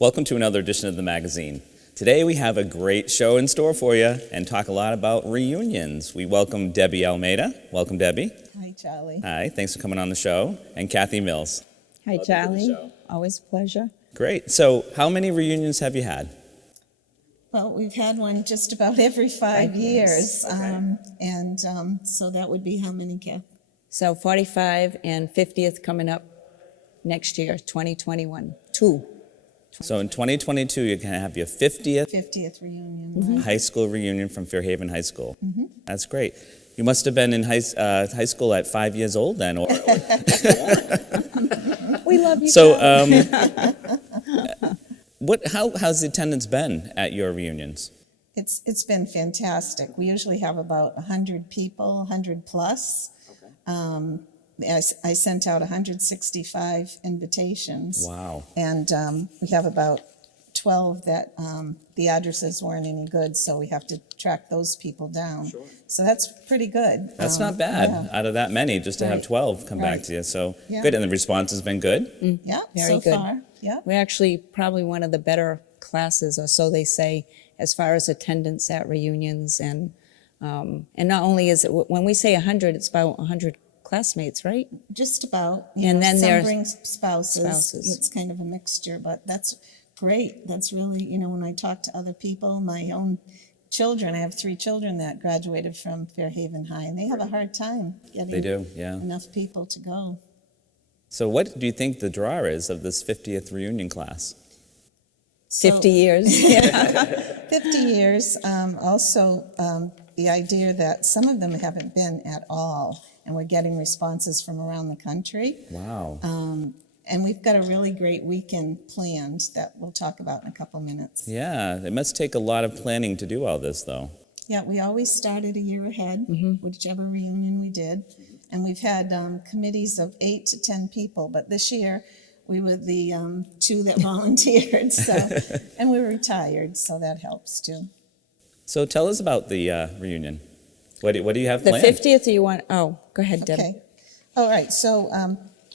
Welcome to another edition of the magazine. Today we have a great show in store for you and talk a lot about reunions. We welcome Debra Almeida. Welcome, Debbie. Hi, Charlie. Hi, thanks for coming on the show. And Kathy Mills. Hi, Charlie. Always a pleasure. Great. So how many reunions have you had? Well, we've had one just about every 5 years. Okay. So that would be how many, Kath? So 45 and 50th coming up next year, 2021. Two. So in 2022, you're going to have your 50th 50th reunion. Mm-hmm. Right? high school reunion from Fairhaven High School. Mm-hmm. That's great. You must have been in high school at 5 years old then. Or We love you. So how's the attendance been at your reunions? It's been fantastic. We usually have about 100 people, 100 plus. Okay. I sent out 165 invitations. Wow. And we have about 12 that the addresses weren't any good, so we have to track those people down. Sure. So that's pretty good. That's not bad Yeah. out of that many, just to have Right. 12 come back Right. to you. So Yeah. good. And the response has been good? Yeah, Very so good. far. Yeah. We're actually probably one of the better classes, or so they say, as far as attendance at reunions. And not only is it, when we say 100, it's about 100 classmates, right? Just about. And then some there's bring spouses. spouses. It's kind of a mixture, but that's great. That's really, when I talk to other people, my own children, I have 3 children that graduated from Fairhaven High, and they have a hard time getting They do, yeah. enough people to go. So what do you think the draw is of this 50th reunion class? 50 years. 50 years. Also, the idea that some of them haven't been at all, and we're getting responses from around the country. Wow. And we've got a really great weekend planned that we'll talk about in a couple minutes. Yeah, it must take a lot of planning to do all this, though. Yeah, we always started a year ahead, whichever reunion we did. And we've had committees of 8 to 10 people, but this year we were the 2 that volunteered, and we were retired, so that helps too. So tell us about the reunion. What do you have The planned? 50th, you want, go ahead, Deb. Okay. All right, so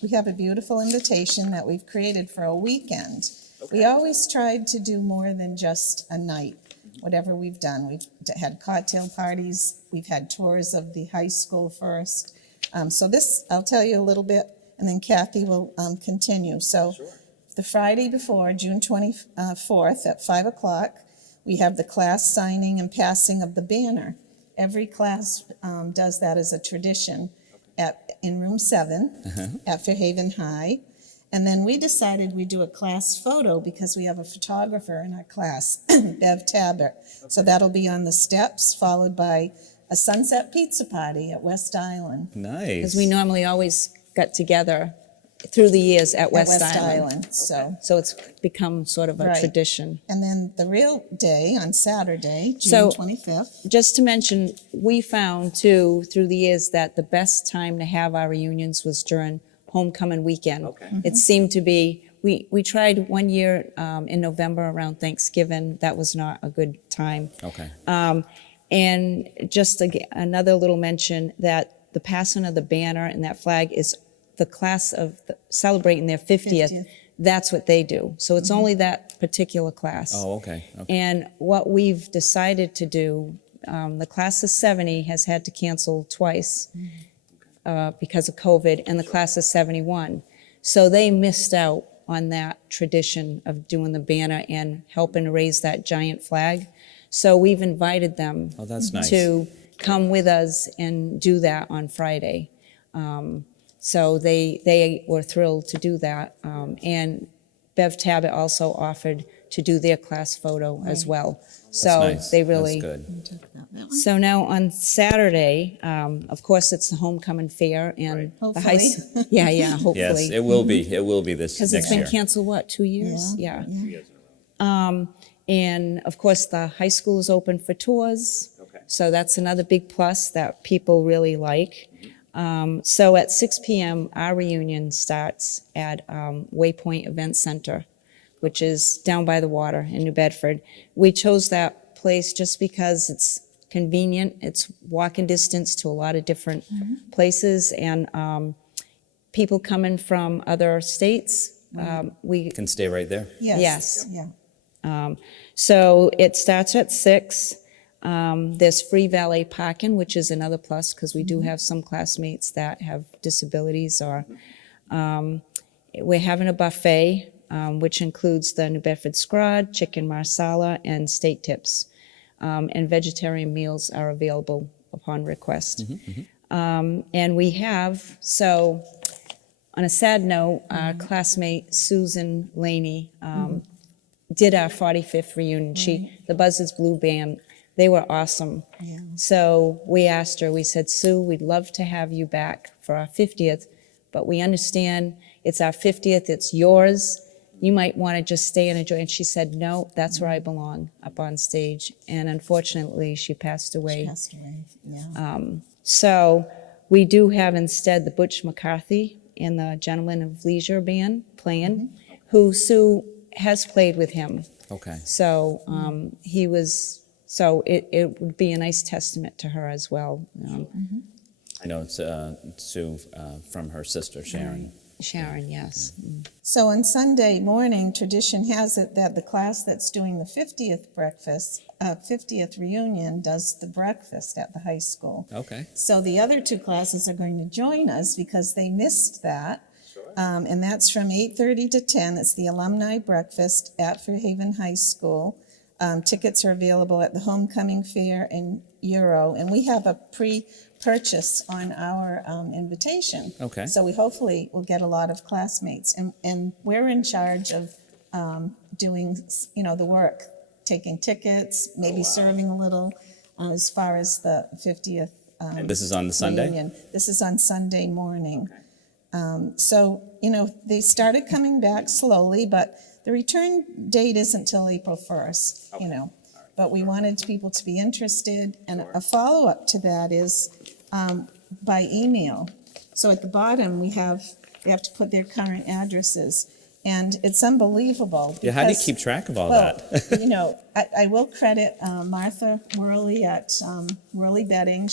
we have a beautiful invitation that we've created for a weekend. Okay. We always tried to do more than just a night, whatever we've done. We've had cocktail parties, we've had tours of the high school first. So this, I'll tell you a little bit, and then Kathy will continue. So the Friday before, June 24th at 5 o'clock, we have the class signing and passing of the banner. Every class does that as a tradition in room 7 at Fairhaven High. And then we decided we'd do a class photo because we have a photographer in our class, Bev Tabert. So that'll be on the steps, followed by a sunset pizza party at West Island. Nice. Because we normally always got together through the years at West Island. So it's become sort of a Right. tradition. And then the real day on Saturday, So- June 25th. Just to mention, we found too, through the years, that the best time to have our reunions was during homecoming weekend. Okay. It seemed to be, we tried one year in November around Thanksgiving. That was not a good time. Okay. And just another little mention that the passing of the banner and that flag is the class of celebrating their 50th. 50th. That's what they do. So it's only that particular class. Oh, okay. And what we've decided to do, the class of 70 has had to cancel twice because of COVID, and the class of 71. So they missed out on that tradition of doing the banner and helping raise that giant flag. So we've invited them Oh, that's nice. to come with us and do that on Friday. So they were thrilled to do that. And Bev Tabert also offered to do their class photo as well. So That's nice. they really. That's good. We'll talk about that one. So now on Saturday, of course, it's the homecoming fair and the high. Hopefully. Yeah, hopefully. Yes, it will be. It will be this Because next it's been year. canceled, what, 2 years? Yeah. And of course, the high school is open for tours. Okay. So that's another big plus that people really like. So at 6 p.m., our reunion starts at Waypoint Event Center, which is down by the water in New Bedford. We chose that place just because it's convenient. It's walking distance to a lot of different places, and people coming from other states We You can stay right there. Yes. Yeah. So it starts at 6. There's free valet parking, which is another plus because we do have some classmates that have disabilities. Or we're having a buffet, which includes the New Bedford scrod, chicken marsala, and steak tips. And vegetarian meals are available upon request. And we have, so on a sad note, our classmate Susan Laney did our 45th reunion. The Buzzards Blue Band, they were awesome. Yeah. So we asked her, we said, Sue, we'd love to have you back for our 50th, but we understand it's our 50th, it's yours. You might want to just stay and enjoy. And she said, no, that's where I belong, up on stage. And unfortunately, she passed away. She passed away, yeah. So we do have instead the Butch McCarthy and the Gentlemen of Leisure Band playing, who Sue has played with him. Okay. So he was, so it would be a nice testament to her as well. I know it's Sue from her sister, Sharon. Sharon, yes. So on Sunday morning, tradition has it that the class that's doing the 50th reunion does the breakfast at the high school. Okay. So the other two classes are going to join us because they missed that. And that's from 8:30 to 10. It's the alumni breakfast at Fairhaven High School. Tickets are available at the Homecoming Fair and Euro, and we have a pre-purchase on our invitation. Okay. So we hopefully will get a lot of classmates, and we're in charge of doing, the work, taking tickets, maybe serving a little, as far as the 50th And this is on the Sunday? reunion. This is on Sunday morning. So, they started coming back slowly, but the return date isn't till April 1st, But we wanted people to be interested, and a follow-up to that is by email. So at the bottom, they have to put their current addresses, and it's unbelievable. Yeah, how do you because- keep track of all well, that? I will credit Martha Worley at Worley Bedding.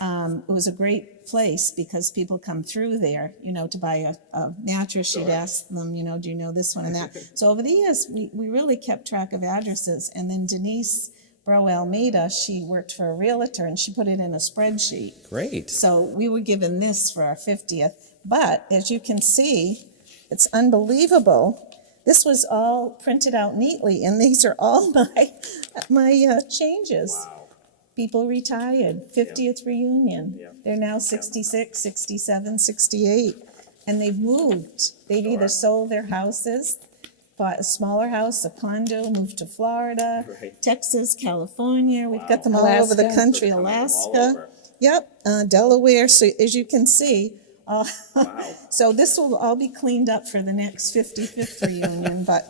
It was a great place because people come through there, to buy a mattress. She'd ask them, do you know this one and that? So over the years, we really kept track of addresses. And then Denise Debra Almeida, she worked for a realtor and she put it in a spreadsheet. Great. So we were given this for our 50th. But as you can see, it's unbelievable. This was all printed out neatly, and these are all my changes. Wow. People retired, 50th reunion. They're now 66, 67, 68, and they've moved. They've either sold their houses, bought a smaller house, a condo, moved to Florida, Texas, California. We've got them all over the Alaska. country, Alaska. Yep, Delaware. So as you can see, so this will all be cleaned up for the next 55th reunion. But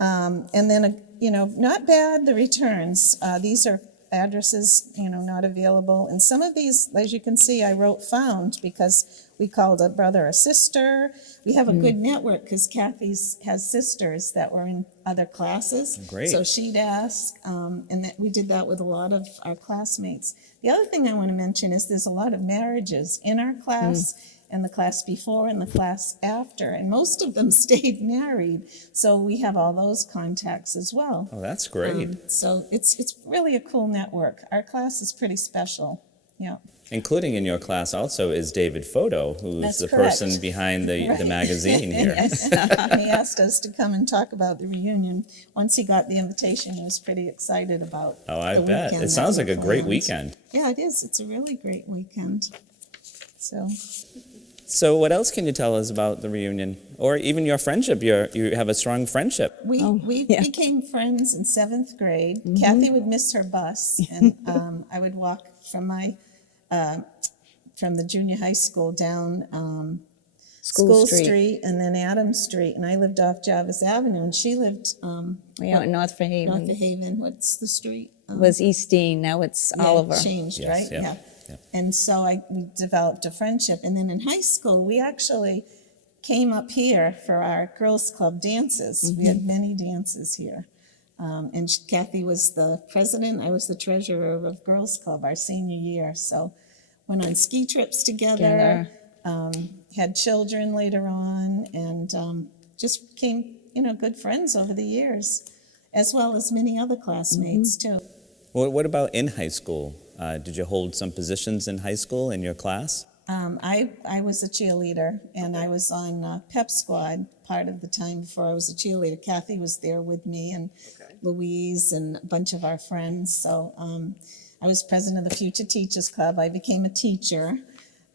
and then not bad, the returns. These are addresses, not available. And some of these, as you can see, I wrote found because we called a brother or sister. We have a good network because Kathy has sisters that were in other classes. Great. So she'd ask, and we did that with a lot of our classmates. The other thing I want to mention is there's a lot of marriages in our class, and the class before and the class after, and most of them stayed married. So we have all those contacts as well. Oh, that's great. So it's really a cool network. Our class is pretty special. Yeah. Including in your class also is David Fauteux, who's That's the correct. person behind the Right. magazine here. Yes. He asked us to come and talk about the reunion. Once he got the invitation, he was pretty excited about Oh, I the bet. weekend It sounds that like a we great planned. weekend. Yeah, it is. It's a really great weekend. So what else can you tell us about the reunion? Or even your friendship? You have a strong friendship. We yeah. became friends in 7th grade. Kathy would miss her bus, and I would walk from the junior high school down School Street and then Adams Street, and I lived off Jarvis Avenue, and she lived Way out in North Fairhaven. North of Haven. What's the street? Was East Dean, now it's Yeah, Oliver. it changed, Yes, right? yep, Yeah. yep. And so we developed a friendship. And then in high school, we actually came up here for our girls' club dances. We had many dances here. And Kathy was the president, I was the treasurer of girls' club our senior year. So went on ski trips together, had children later on, and just became, good friends over the years, as well as many other classmates too. What about in high school? Did you hold some positions in high school in your class? I was a cheerleader, and I was on pep squad part of the time before I was a cheerleader. Kathy was there with me, and Louise and a bunch of our friends. So I was president of the Future Teachers Club. I became a teacher,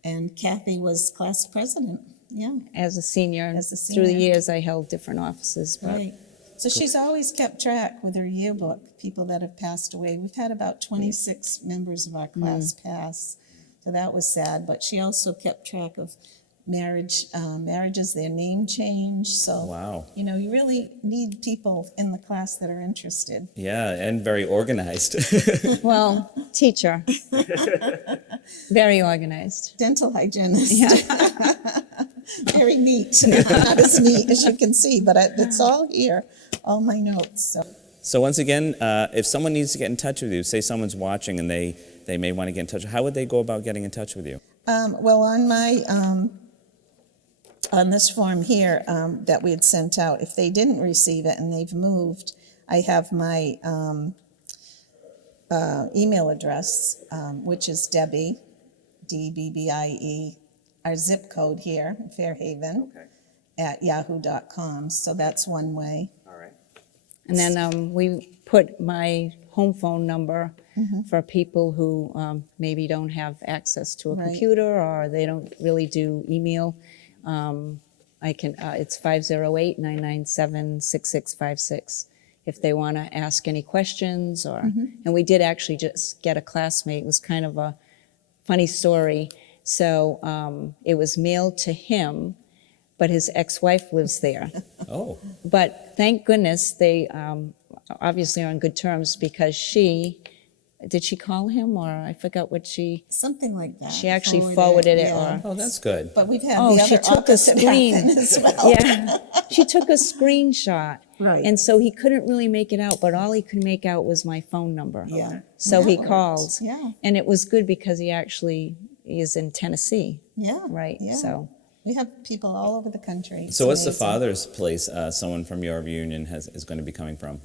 and Kathy was class president. Yeah. As a senior. As a Through the senior. years, I held different offices. But Right. So she's always kept track with her yearbook, people that have passed away. We've had about 26 members of our class pass, so that was sad. But she also kept track of marriages, their name change. So, Wow. You really need people in the class that are interested. Yeah, and very organized. Well, teacher. Very organized. Dental hygienist. Yeah. Very neat. Not as neat as you can see, but it's all here, all my notes. So once again, if someone needs to get in touch with you, say someone's watching and they may want to get in touch, how would they go about getting in touch with you? Well, on my on this form here that we had sent out, if they didn't receive it and they've moved, I have my email address, which is Debbie, DBBIE, our zip code here, Fairhaven, at yahoo.com. So that's one way. All right. And then we put my home phone number for people who maybe don't have access to a Right. computer or they don't really do email. It's 508-997-6656 if they want to ask any questions and we did actually just get a classmate. It was kind of a funny story. So it was mailed to him, but his ex-wife lives there. Oh, But thank goodness they obviously are on good terms because did she call him or I forgot what Something like that. she actually forwarded it yeah. oh, that's good. But we've had Oh, the she other took a opposite screen. happen as well. Yeah, she took a screenshot. Right. And so he couldn't really make it out, but all he could make out was my phone number. Yeah. So he That worked. called. Yeah. And it was good because he is in Tennessee, Yeah. right? Yeah. So We have people all over the country. It's So what's the amazing. father's place someone from your reunion is going to be coming from?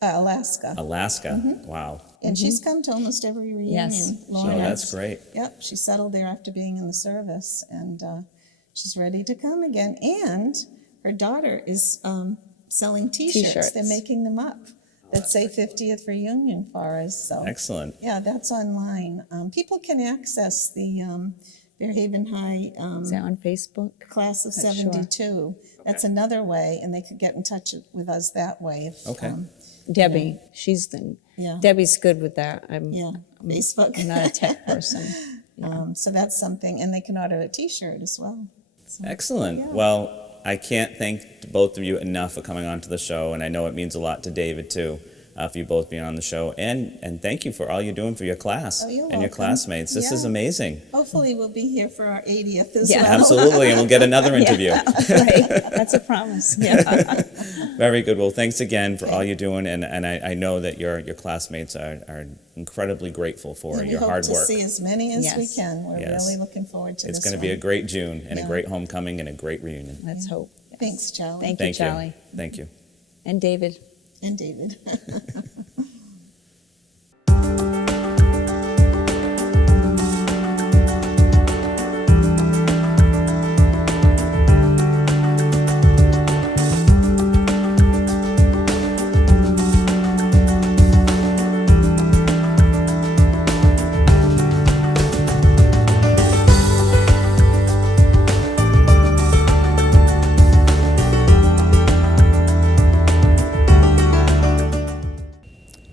Alaska. Alaska. Wow. And she's come to almost every reunion. Yes. Lauren. Oh, that's great. Yep, she settled there after being in the service, and she's ready to come again. And her daughter is selling T-shirts. T-shirts. They're making them up that say 50th reunion for us. So Excellent. yeah, that's online. People can access the Fairhaven High is that on Facebook? Class of Not sure. 72. That's another way, and they could get in touch with us that way. If, Okay. Debbie, Yeah. Debbie's good with that. I'm Facebook. I'm not a tech person. So that's something, and they can order a T-shirt as well. So, Excellent. yeah. Well, I can't thank both of you enough for coming on to the show, and I know it means a lot to David too, for you both being on the show. And thank you for all you're doing for your class Oh, you're and your welcome. classmates. This is Yeah. amazing. Hopefully, we'll be here for our 80th as Yeah. well. Absolutely, and we'll get another interview. Right, that's a promise. Yeah. Very good. Well, thanks again for all you're doing, and I know that your classmates are incredibly grateful for And your we hard hope to work. see as many as we Yes. can. We're Yes. really looking forward to It's this going to be a one. great June and a Yeah. great homecoming and a great reunion. Let's hope. Yes. Thanks, Charlie. Thank you, Thank Charlie. you. Thank you. And David. And David.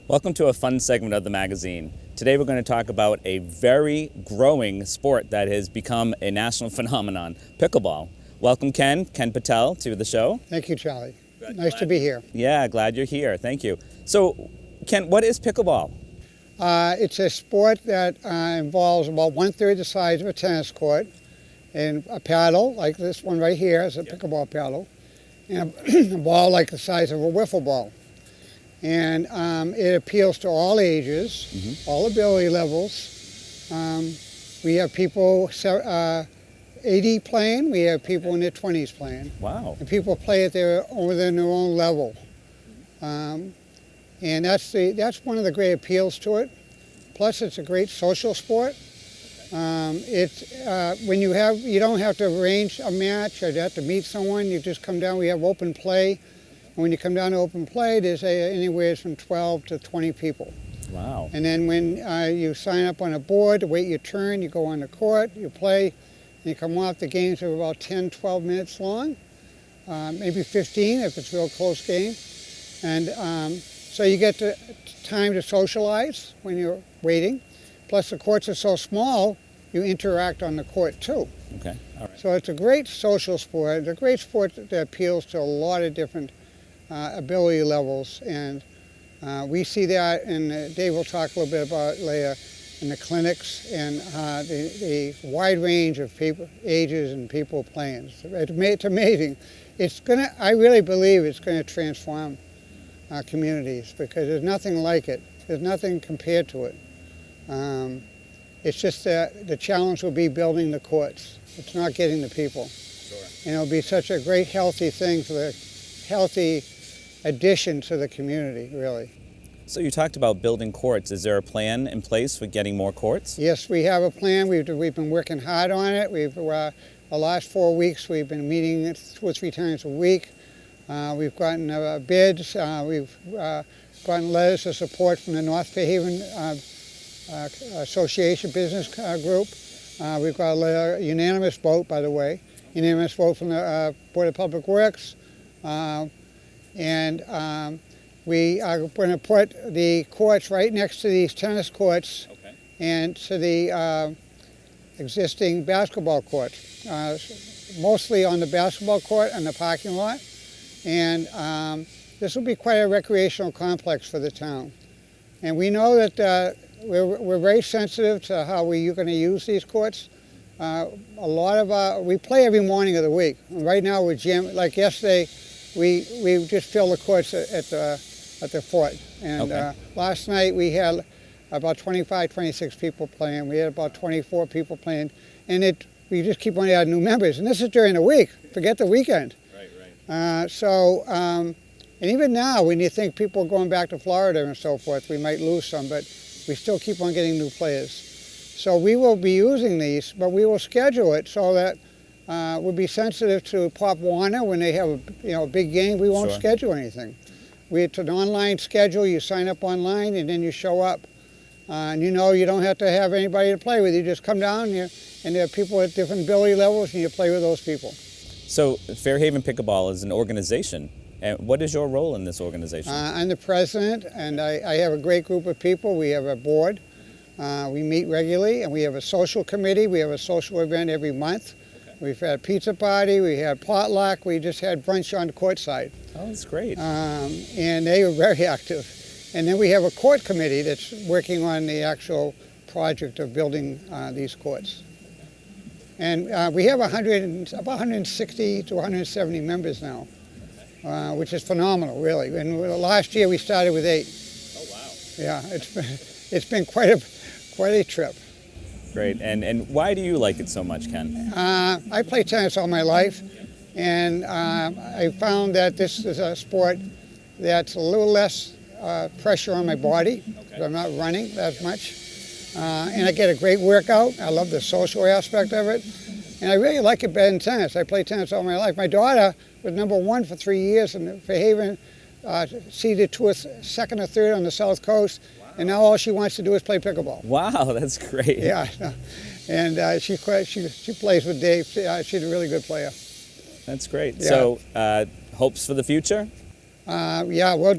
Welcome to a fun segment of the magazine. Today we're going to talk about a very growing sport that has become a national phenomenon, pickleball. Welcome Ken Patel to the show. Thank you, Charlie. Nice to be here. Yeah, glad you're here. Thank you. So Ken, what is pickleball? It's a sport that involves about 1/3 the size of a tennis court and a paddle, like this one right here is a pickleball paddle, and a ball like the size of a wiffle ball. And it appeals to all ages, all ability levels. We have people 80 playing. We have people in their 20s playing. Wow. And people play at within their own level. And that's one of the great appeals to it. Plus, it's a great social sport. When you don't have to arrange a match or you have to meet someone. You just come down. We have open play. And when you come down to open play, there's anywhere from 12 to 20 people. Wow. And then when you sign up on a board to wait your turn, you go on the court, you play, and you come off. The games are about 10, 12 minutes long, maybe 15 if it's a real close game. And so you get time to socialize when you're waiting. Plus the courts are so small, you interact on the court too. Okay, all right. So it's a great social sport. It's a great sport that appeals to a lot of different ability levels. And we see that, and Dave will talk a little bit about later, in the clinics and the wide range of people, ages and people playing. It's amazing. I really believe it's going to transform communities because there's nothing like it. There's nothing compared to it. It's just that the challenge will be building the courts. It's not getting the people. Sure. And it'll be such a great healthy thing for the healthy addition to the community, really. So you talked about building courts. Is there a plan in place for getting more courts? Yes, we have a plan. We've been working hard on it. The last 4 weeks we've been meeting 2 or 3 times a week. We've gotten bids. We've gotten letters of support from the North Fairhaven Association Business Group. We've got a unanimous vote, by the way, unanimous vote from the Board of Public Works. We are going to put the courts right next to these tennis courts and to the existing basketball courts, mostly on the basketball court and the parking lot. And this will be quite a recreational complex for the town. And we know that we're very sensitive to how you're going to use these courts. We play every morning of the week. And right now we're jamming. Like yesterday, we just filled the courts at the fort. And last night we had about 25, 26 people playing. We had about 24 people playing. And we just keep on adding new members. And this is during the week. Forget the weekend. Right. And even now, when you think people are going back to Florida and so forth, we might lose some, but we still keep on getting new players. So we will be using these, but we will schedule it so that we'll be sensitive to Pop Warner when they have a big game. We won't schedule anything. It's an online schedule. You sign up online and then you show up. And you don't have to have anybody to play with. You just come down and there are people at different ability levels and you play with those people. So Fairhaven Pickleball is an organization. And what is your role in this organization? I'm the president, and I have a great group of people. We have a board. We meet regularly, and we have a social committee. We have a social event every month. We've had a pizza party. We had potluck. We just had brunch on the court side. Oh, that's great. And they were very active. And then we have a court committee that's working on the actual project of building these courts. And we have about 160 to 170 members now. Which is phenomenal, really. And last year we started with 8. Oh wow! Yeah, it's been quite a trip. Great. And why do you like it so much, Ken? I played tennis all my life, and I found that this is a sport that's a little less pressure on my body. I'm not running as much, and I get a great workout. I love the social aspect of it, and I really like it better than tennis. I played tennis all my life. My daughter was #1 for 3 years in Fairhaven, seeded to a second or third on the South Coast, and now all she wants to do is play pickleball. Wow, that's great. Yeah, and she plays with Dave. She's a really good player. That's great. Yeah. So, hopes for the future? Yeah, we'll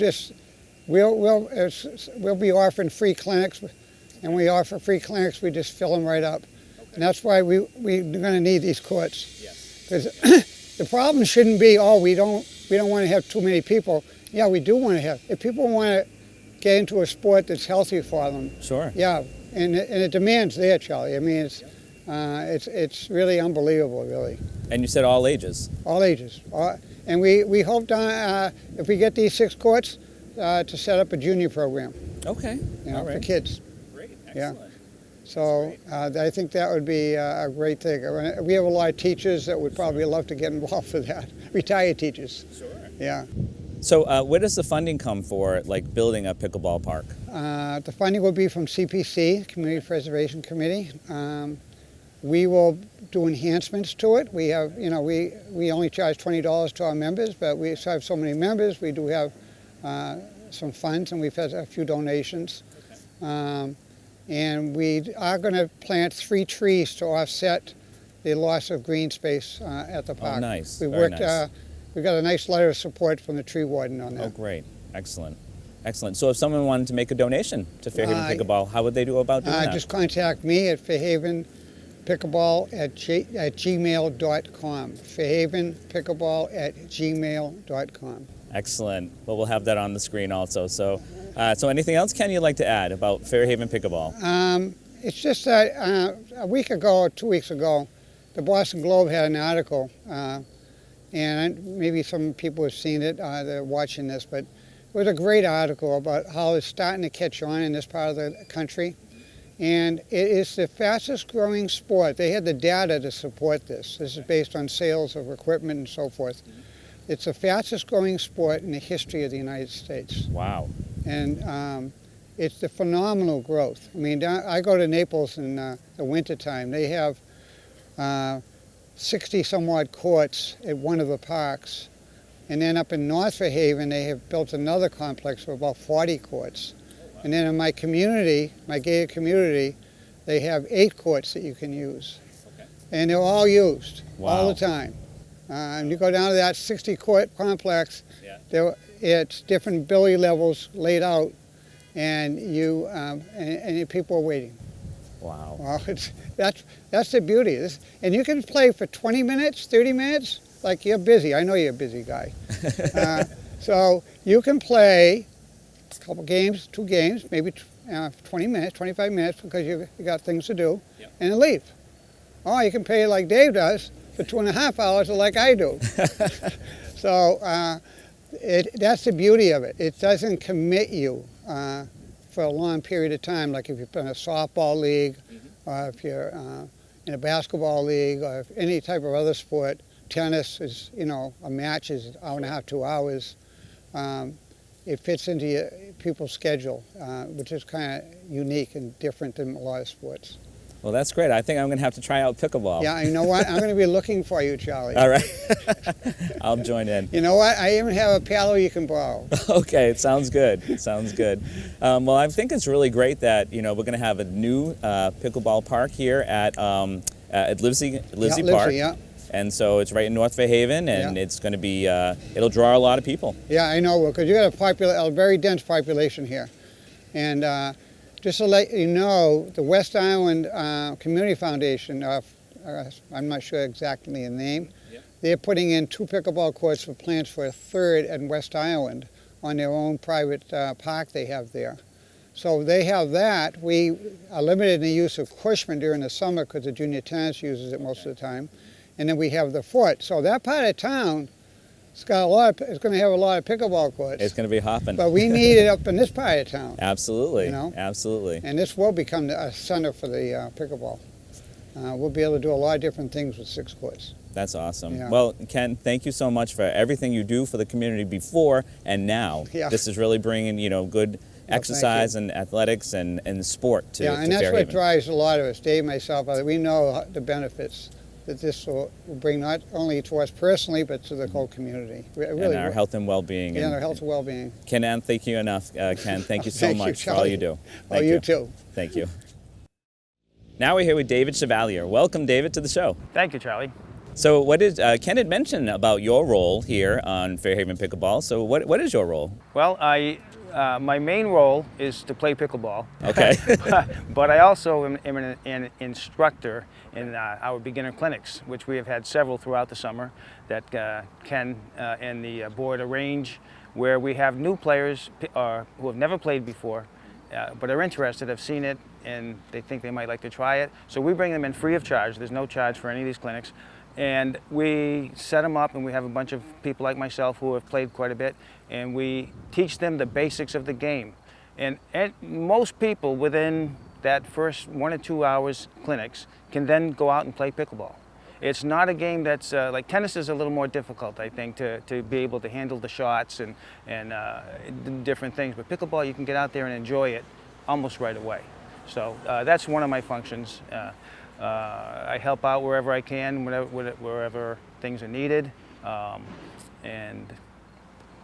be offering free clinics, and we offer free clinics. We just fill them right up, and that's why we're going to need these courts. Yes. Because the problem shouldn't be, we don't want to have too many people. Yeah, we do want to have. If people want to get into a sport that's healthy for them. Sure. Yeah, and the demand's there, Charlie. I mean, it's really unbelievable, really. And you said all ages. All ages. And we hope if we get these 6 courts to set up a junior program. Okay. All right. For kids. Great. Excellent. Yeah. So I think that would be a great thing. We have a lot of teachers that would probably love to get involved with that, retired teachers. Sure. Yeah. So where does the funding come for, like building a pickleball park? The funding will be from CPC, Community Preservation Committee. We will do enhancements to it. We have, we only charge $20 to our members, but we have so many members. We do have some funds, and we've had a few donations. And we are going to plant 3 trees to offset the loss of green space at the park. Oh, nice. We Very worked. nice. We got a nice letter of support from the tree warden on that. Oh, great. Excellent. Excellent. So if someone wanted to make a donation to Fairhaven Pickleball, how would they do about doing that? Just contact me at fairhavenpickleball@gmail.com. fairhavenpickleball@gmail.com. Excellent. Well, we'll have that on the screen also. So, so anything else, Ken, you'd like to add about Fairhaven Pickleball? It's just that a week ago or 2 weeks ago, the Boston Globe had an article, and maybe some people have seen it, they're watching this, but it was a great article about how it's starting to catch on in this part of the country. And it is the fastest growing sport. They had the data to support this. This is based on sales of equipment and so forth. It's the fastest growing sport in the history of the United States. Wow. And it's the phenomenal growth. I mean, I go to Naples in the wintertime. They have 60 some odd courts at one of the parks. And then up in North Fairhaven, they have built another complex of about 40 courts. And then in my community, my gated community, they have 8 courts that you can use. Okay. And they're all used, all Wow. the time. And you go down to that 60-court complex, Yeah. it's different billy levels laid out, and and people are waiting. Wow. Well, that's the beauty. And you can play for 20 minutes, 30 minutes, like you're busy. I know you're a busy guy. So you can play a couple games, 2 games, maybe 20 minutes, 25 minutes, because you got things to do, Yep. and then leave. Or you can play like Dave does for 2.5 hours, or like I do. So that's the beauty of it. It doesn't commit you for a long period of time, like if you're in a softball league, or if you're in a basketball league, or if any type of other sport. Tennis is, a match is an hour and a half, 2 hours. It fits into people's schedule, which is kind of unique and different than a lot of sports. Well, that's great. I think I'm going to have to try out pickleball. Yeah, you know what? I'm going to be looking for you, Charlie. All right. I'll join in. You know what? I even have a paddle you can borrow. Okay, it sounds good. It sounds good. Well, I think it's really great that we're going to have a new pickleball park here at Livesey Park. Yeah. And so it's right in North Fairhaven, and Yeah. it's going to be it'll draw a lot of people. Yeah, I know, because you got a very dense population here. And just to let you know, the West Island Community Foundation, I'm not sure exactly the name, they're putting in 2 pickleball courts for plans for a 3rd at West Island on their own private park they have there. So they have that. We are limited in the use of Cushman during the summer because the junior tennis uses it most of the time. And then we have the fort. So that part of town, it's going to have a lot of pickleball courts. It's going to be hopping. But we need it up in this part of town. Absolutely. Absolutely. And this will become a center for the pickleball. We'll be able to do a lot of different things with 6 courts. That's awesome. Yeah. Well, Ken, thank you so much for everything you do for the community before and now. Yeah. This is really bringing, good exercise and athletics and sport to and that's Fairhaven. what drives a lot of us, Dave, myself. We know the benefits that this will bring not only to us personally, but to the whole community. And our health and well-being. Yeah, our health and well-being. Cannot thank you enough, Ken. Thank you so Thank you, much for all Charlie. you do. Oh, you too. Thank you. Now we're here with David Chevalier. Welcome, David, to the show. Thank you, Charlie. So Ken had mentioned about your role here on Fairhaven Pickleball. So what is your role? Well, my main role is to play pickleball. Okay. But I also am an instructor in our beginner clinics, which we have had several throughout the summer that Ken and the board arrange, where we have new players who have never played before, but are interested, have seen it, and they think they might like to try it. So we bring them in free of charge. There's no charge for any of these clinics. And we set them up, and we have a bunch of people like myself who have played quite a bit, and we teach them the basics of the game. And most people within that first 1 or 2 hours clinics can then go out and play pickleball. It's not a game that's, like tennis is a little more difficult, I think, to be able to handle the shots and different things. But pickleball, you can get out there and enjoy it almost right away. So that's one of my functions. I help out wherever I can, wherever things are needed. And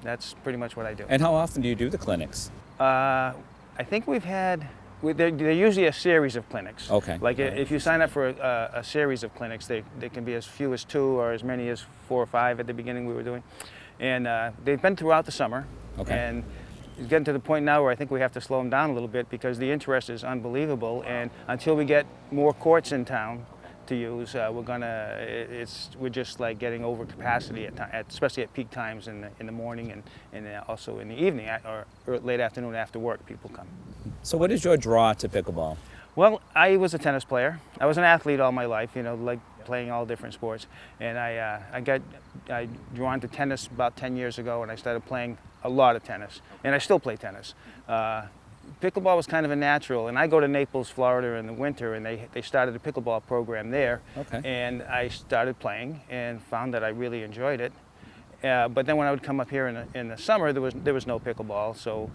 that's pretty much what I do. And how often do you do the clinics? I think they're usually a series of clinics. Okay. Like if you sign up for a series of clinics, they can be as few as 2 or as many as 4 or 5 at the beginning we were doing. And they've been throughout the summer. Okay. And it's getting to the point now where I think we have to slow them down a little bit because the interest is unbelievable. And until we get more courts in town to use, we're just like getting over capacity especially at peak times in the morning and also in the evening or late afternoon after work, people come. So what is your draw to pickleball? Well, I was a tennis player. I was an athlete all my life, like playing all different sports. And I got drawn to tennis about 10 years ago, and I started playing a lot of tennis. And I still play tennis. Pickleball was kind of a natural, and I go to Naples, Florida in the winter, and they started a pickleball program there. Okay. And I started playing and found that I really enjoyed it. But then when I would come up here in the summer, there was no pickleball, so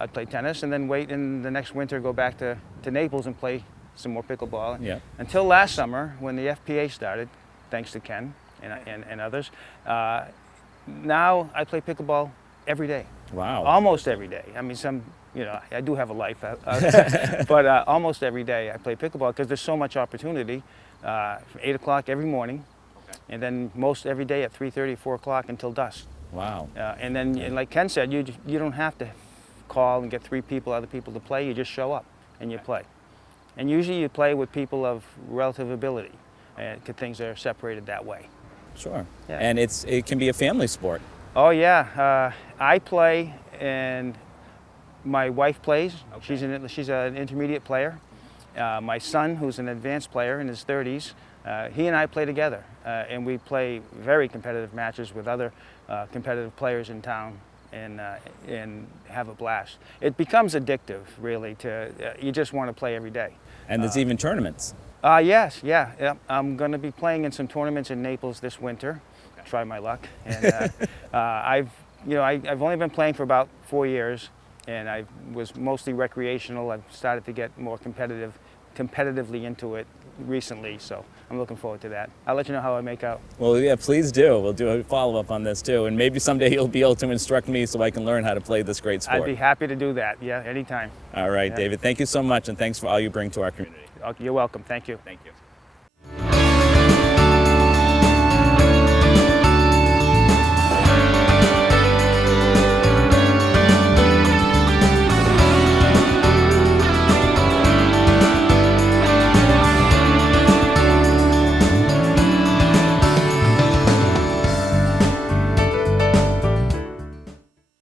I'd play tennis and then wait in the next winter, go back to Naples and play some more pickleball. Yeah. Until last summer when the FPA started, thanks to Ken and others. Now I play pickleball every day. Wow. Almost every day. I mean, I do have a life, but almost every day I play pickleball because there's so much opportunity from 8 o'clock every morning, and then most every day at 3:30, 4 o'clock until dusk. Wow. And then, and like Ken said, you don't have to call and get 3 other people to play. You just show up and you play. And usually you play with people of relative ability, because things are separated that way. Sure. Yeah. And it can be a family sport. Oh yeah, I play and my wife plays. Okay. She's an intermediate player. My son, who's an advanced player in his 30s, he and I play together, and we play very competitive matches with other competitive players in town, and have a blast. It becomes addictive, really. You just want to play every day. And there's even tournaments. Yes, yeah. I'm going to be playing in some tournaments in Naples this winter. Try my luck. And I've only been playing for about 4 years, and I was mostly recreational. I've started to get more competitively into it recently, so I'm looking forward to that. I'll let you know how I make out. Well, yeah, please do. We'll do a follow-up on this too, and maybe someday you'll be able to instruct me so I can learn how to play this great sport. I'd be happy to do that. Yeah, anytime. All right, Yeah. David. Thank you so much, and thanks for all you bring to our community. You're welcome. Thank you. Thank you.